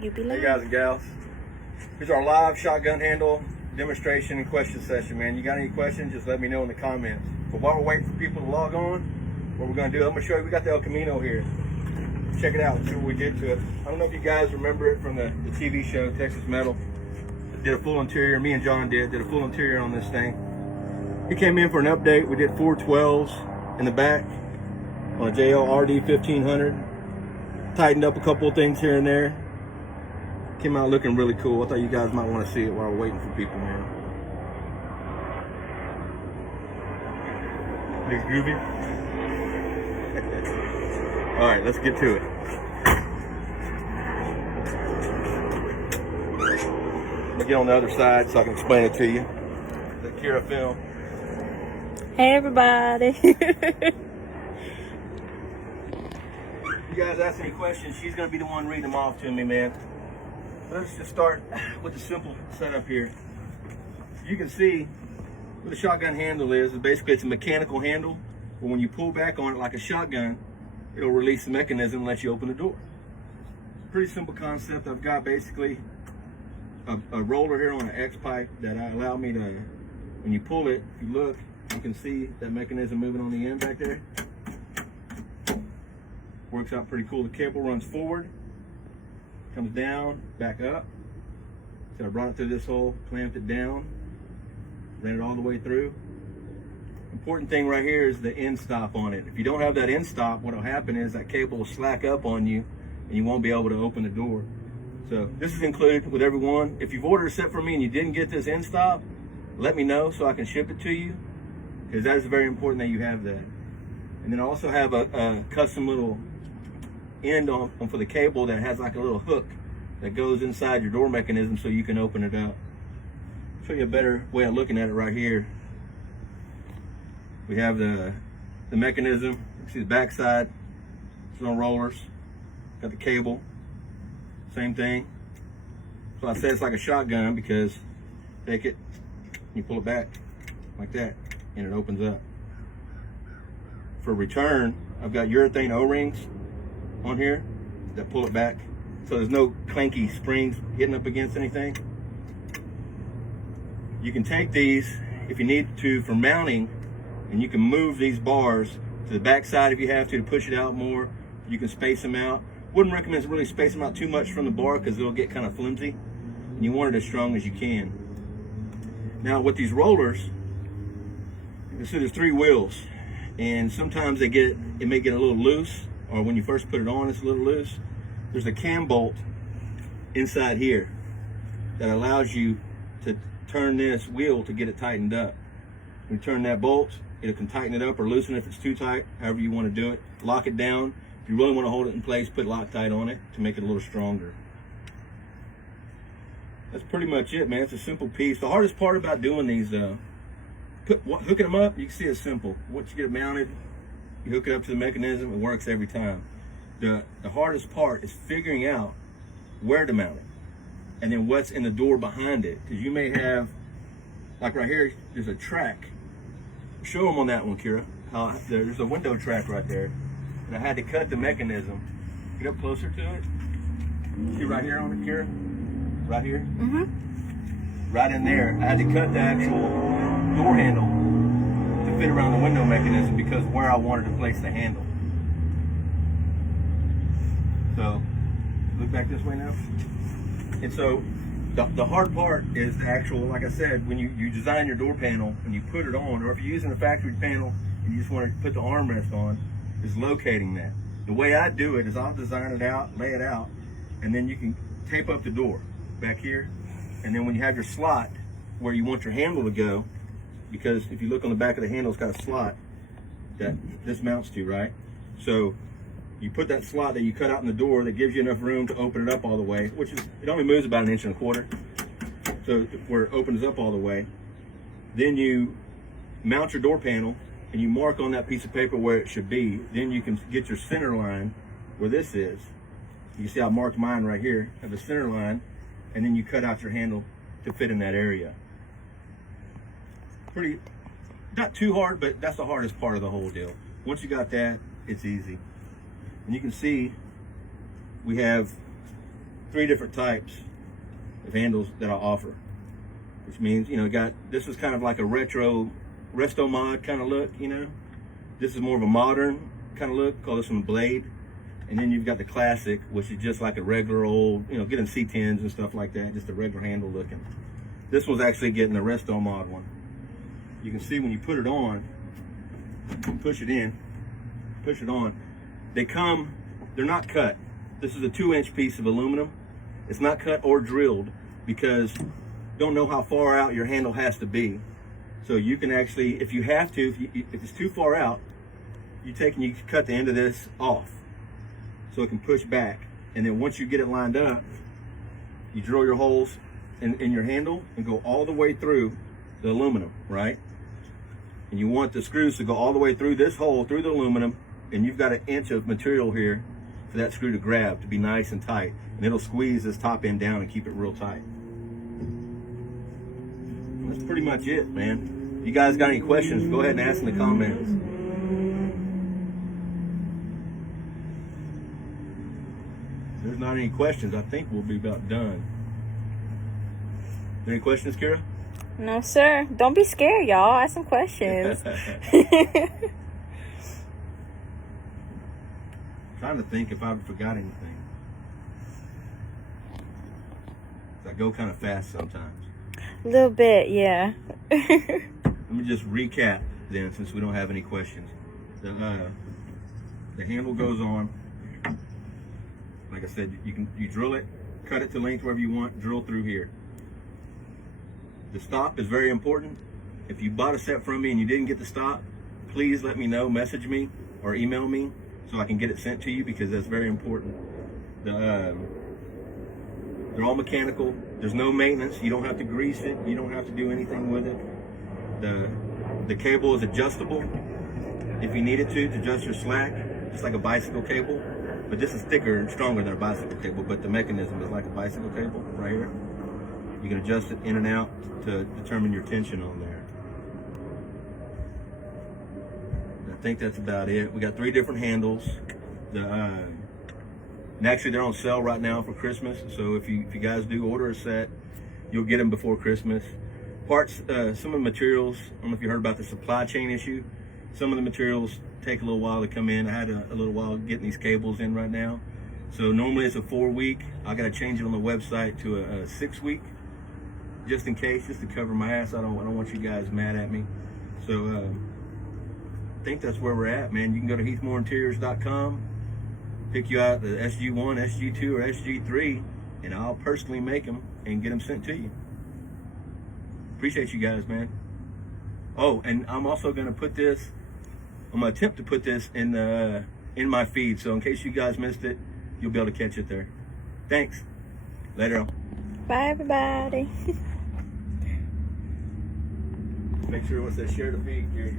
You be Hey like, guys and gals, here's our live shotgun handle demonstration and question session, man. You got any questions, just let me know in the comments. But while we're waiting for people to log on, what we're gonna do, I'm gonna show you, we got the El Camino here. Check it out, see what we did to it. I don't know if you guys remember it from the TV show, Texas Metal. Did a full interior, me and John did a full interior on this thing. He came in for an update. We did 412s in the back on a JL RD 1500. Tightened up a couple of things here and there. Came out looking really cool. I thought you guys might want to see it while we're waiting for people, man. Looks groovy. All right, let's get to it. Let me get on the other side so I can explain it to you. The Kira film. hey everybody. If you guys ask any questions, she's gonna be the one reading them off to me, man. Let's just start with the simple setup here. You can see what a shotgun handle is. Basically, it's a mechanical handle, but when you pull back on it like a shotgun, it'll release the mechanism and let you open the door. Pretty simple concept. I've got basically a roller here on an X pipe that allow me to, when you pull it, if you look, you can see that mechanism moving on the end back there. Works out pretty cool. The cable runs forward, comes down, back up. So I brought it through this hole, clamped it down, ran it all the way through. Important thing right here is the end stop on it. If you don't have that end stop, what will happen is that cable will slack up on you and you won't be able to open the door. So this is included with everyone. If you've ordered a set from me and you didn't get this end stop, let me know so I can ship it to you, because that is very important that you have that. And then I also have a custom little end on for the cable that has like a little hook that goes inside your door mechanism so you can open it up. I'll show you a better way of looking at it right here. We have the mechanism. You can see the back side. It's on rollers. Got the cable. Same thing. So I say it's like a shotgun because take it, you pull it back like that, and it opens up. For return, I've got urethane O-rings on here that pull it back, so there's no clanky springs hitting up against anything. You can take these if you need to for mounting, and you can move these bars to the back side if you have to push it out more. You can space them out. Wouldn't recommend really space them out too much from the bar because it'll get kind of flimsy, and you want it as strong as you can. Now with these rollers, you can see there's 3 wheels, and sometimes it may get a little loose, or when you first put it on, it's a little loose. There's a cam bolt inside here that allows you to turn this wheel to get it tightened up. When you turn that bolt, it can tighten it up or loosen it if it's too tight, however you want to do it. Lock it down. If you really want to hold it in place, put Loctite on it to make it a little stronger. That's pretty much it, man. It's a simple piece. The hardest part about doing these, hooking them up, you can see it's simple. Once you get it mounted, you hook it up to the mechanism, it works every time. The hardest part is figuring out where to mount it and then what's in the door behind it. Because you may have, like right here, there's a track. Show them on that one, Kira. There's a window track right there. And I had to cut the mechanism. Get up closer to it. See right here on it, Kira? Right here? Mm-hmm. Right in there. I had to cut the actual door handle to fit around the window mechanism because of where I wanted to place the handle. So, look back this way now. And so, the hard part is the actual, like I said, when you design your door panel and you put it on, or if you're using a factory panel and you just want to put the armrest on, is locating that. The way I do it is I'll design it out, lay it out, and then you can tape up the door back here. And then when you have your slot where you want your handle to go, because if you look on the back of the handle, it's got a slot that this mounts to, right? So you put that slot that you cut out in the door that gives you enough room to open it up all the way, which is, it only moves about 1.25 inches. So where it opens up all the way. Then you mount your door panel and you mark on that piece of paper where it should be. Then you can get your center line where this is. You can see I marked mine right here, have a center line, and then you cut out your handle to fit in that area. Pretty, not too hard, but that's the hardest part of the whole deal. Once you got that, it's easy. And you can see we have 3 different types of handles that I offer, which means, you know, this is kind of like a retro resto mod kind of look, you know. This is more of a modern kind of look, call this one blade. And then you've got the classic, which is just like a regular old, you know, getting C10s and stuff like that, just a regular handle looking. This one's actually getting the resto mod one. You can see when you put it on, push it in, push it on, they're not cut. This is a 2-inch piece of aluminum. It's not cut or drilled because you don't know how far out your handle has to be. So you can actually, if you have to, if it's too far out, you can cut the end of this off so it can push back. And then once you get it lined up, you drill your holes in your handle and go all the way through the aluminum, right? And you want the screws to go all the way through this hole, through the aluminum, and you've got 1 inch of material here for that screw to grab, to be nice and tight. And it'll squeeze this top end down and keep it real tight. That's pretty much it, man. If you guys got any questions, go ahead and ask in the comments. If there's not any questions, I think we'll be about done. Any questions, Kira? No, sir. Don't be scared, y'all. Ask some questions. Trying to think if I forgot anything. I go kind of fast sometimes. A little bit, yeah. Let me just recap then, since we don't have any questions. The handle goes on. Like I said, you drill it, cut it to length wherever you want, drill through here. The stop is very important. If you bought a set from me and you didn't get the stop, please let me know, message me or email me so I can get it sent to you, because that's very important. They're all mechanical. There's no maintenance. You don't have to grease it. You don't have to do anything with it. The cable is adjustable if you need it to adjust your slack, just like a bicycle cable. But this is thicker and stronger than a bicycle cable, but the mechanism is like a bicycle cable right here. You can adjust it in and out to determine your tension on there. I think that's about it. We got 3 different handles. And actually they're on sale right now for Christmas. So if you guys do order a set, you'll get them before Christmas. Parts, some of the materials, I don't know if you heard about the supply chain issue. Some of the materials take a little while to come in. I had a little while getting these cables in right now. So normally it's a 4-week. I got to change it on the website to a 6-week, just in case, just to cover my ass. I don't want you guys mad at me. So I think that's where we're at, man. You can go to HeathMooreInteriors.com, pick you out the SG1, SG2, or SG3, and I'll personally make them and get them sent to you. Appreciate you guys, man. Oh, and I'm also gonna put this, I'm gonna attempt to put this in my feed, so in case you guys missed it, you'll be able to catch it there. Thanks. Later on. Bye, everybody. Make sure once they share the feed, Gary.